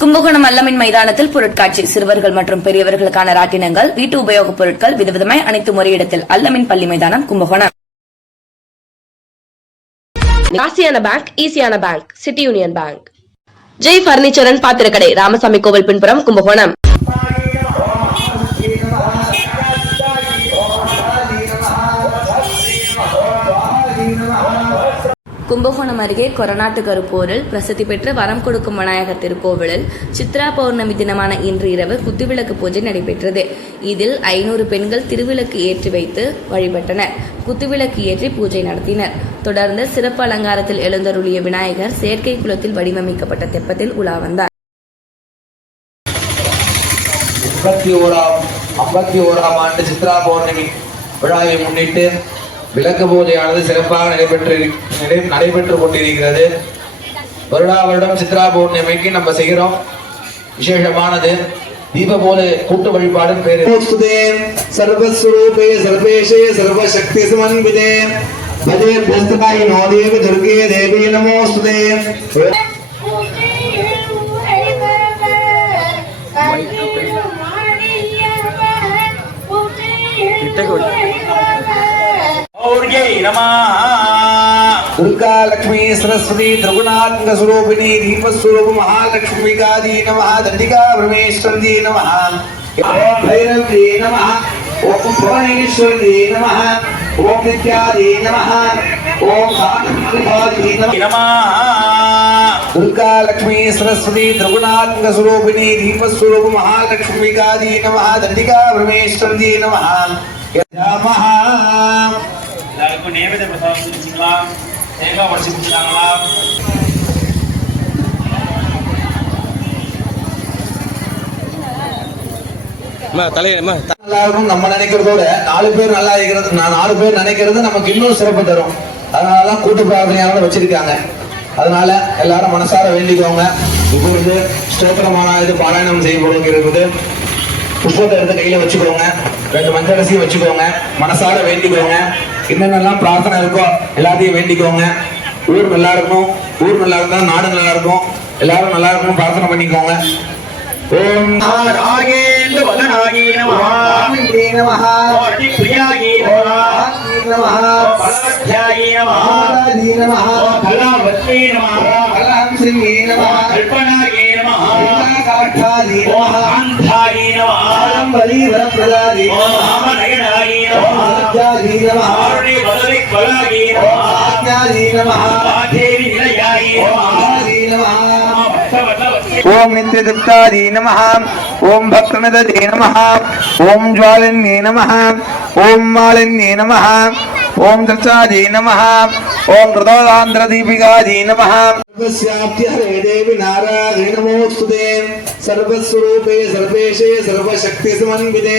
கும்பகோணம் அல்லமின் மைதானத்தில் பொருட்காட்சி சிறுவர்கள் மற்றும் பெரியவர்களுக்கான ராட்டினங்கள் வீட்டு உபயோகப் பொருட்கள் விதவிதமாய் அனைத்து முறையிடத்தில் அல்லமின் பள்ளி மைதானம் கும்பகோணம். ஆசியான பேங்க் ஈஸியான bank city union bank. Jai furniture and பாத்திரக்கடை Ramasamy கோவில் பின்புறம் கும்பகோணம். கும்பகோணம் அருகே கொரநாட்டு கருப்போரில் பிரசித்தி பெற்ற வரம் கொடுக்கும் விநாயகர் திருக்கோவிலில் சித்ரா பௌர்ணமி தினமான இன்று இரவு குத்துவிளக்கு பூஜை நடைபெற்றது. இதில் ஐநூறு பெண்கள் திருவிளக்கு ஏற்றி வைத்து வழிபட்டனர். குத்துவிளக்கு ஏற்றி பூஜை நடத்தினர். தொடர்ந்து சிறப்பு அலங்காரத்தில் எழுந்தருளிய விநாயகர் செயற்கை குலத்தில் வடிவமைக்கப்பட்ட தெப்பத்தில் உலா வந்தார். ஐம்பத்தி ஓராம் ஐம்பத்தி ஓராம் ஆண்டு சித்ரா பௌர்ணமி விழாவை முன்னிட்டு விளக்க பூஜையானது சிறப்பாக நடைபெற்று நடைபெற்று கொண்டிருக்கிறது. வருடா வருடம் சித்ரா பௌர்ணமிக்கு நம்ம செய்கிறோம். விசேஷமானது. தீப போல கூட்டு வழிபாடும் பேரு. சர்வஸ்வரூபே சர்வேஷே சர்வசக்தி சமன்விதே பஜே பிரஸ்தாயி நோ துர்கே தேவி நமோஸ்துதே. దుర్గా లక్ష్మీ సరస్వతి త్రిగుణాత్మక స్వరూపిణి దీపస్వరూప మహాలక్ష్మికాది నమ. దండికా బ్రహ్మేశ్వరి నమ. భైరవ్యే నమ. ఓం భువనేశ్వరి నమ. ఓం నిత్యాది నమ. ఓం నమ. దుర్గా లక్ష్మీ సరస్వతి త్రిగుణాత్మక స్వరూపిణి దీపస్వరూప మహాలక్ష్మికాది నమ. దండికా బ్రహ్మేశ్వరి నమ. నమ எல்லாருக்கும் நேவேத பிரசாதம் செஞ்சுங்களா? தேங்காய் உடச்சி கொடுத்துட்டாங்களா? நம்ம நினைக்கிறதோட நாலு பேர் நல்லா இருக்கிறது நான் நாலு பேர் நினைக்கிறது நமக்கு இன்னும் சிறப்பு தரும். அதனாலதான் கூட்டு பிரார்த்தனையாளர் வச்சிருக்காங்க. அதனால எல்லாரும் மனசார வேண்டிக்கோங்க. இப்பொழுது ஸ்தோத்திரமான இது பாராயணம் செய்யப்படுங்கிறது புஷ்பத்தை எடுத்து கையில வச்சுக்கோங்க. ரெண்டு மஞ்சள் அரிசியும் வச்சுக்கோங்க. மனசார வேண்டிக்கோங்க. என்னென்னலாம் பிரார்த்தனை இருக்கோ எல்லாத்தையும் வேண்டிக்கோங்க. ஊர் நல்லா இருக்கணும் ஊர் நல்லா இருந்தா நாடு நல்லா இருக்கும் எல்லாரும் நல்லா இருக்கும் பிரார்த்தனை பண்ணிக்கோங்க. ஓம். நாராயண வதனாகி நமஹ. நமஹ. பிரியாகி நமஹ. பலவத்யாகி நமஹ. நமஹ. கலாவத்யே நமஹ. கலாம்சிங்கே நமஹ. கல்பனாகி நமஹ. வரி வரப்பிரதாதி நமஹ. ఆద్యాయీ నమ ఆరుణి బలని బలాయీ నమ ఆద్యాయీ నమ ఆధేరి నిలయాయీ నమ ఆధేరి నమ ఓం నిత్యదత్తాదీ నమ. ఓం భక్తనదే నమ. ఓం జ్వాలిన్యే నమ. ఓం మాలిన్యే నమ. ఓం దత్తాదీ నమ. ఓం హృదయాంధ్రదీపికాదీ నమ. నారాయణ నమోస్తుదే సర్వస్వరూపే సర్వేశే సర్వశక్తి సమన్వితే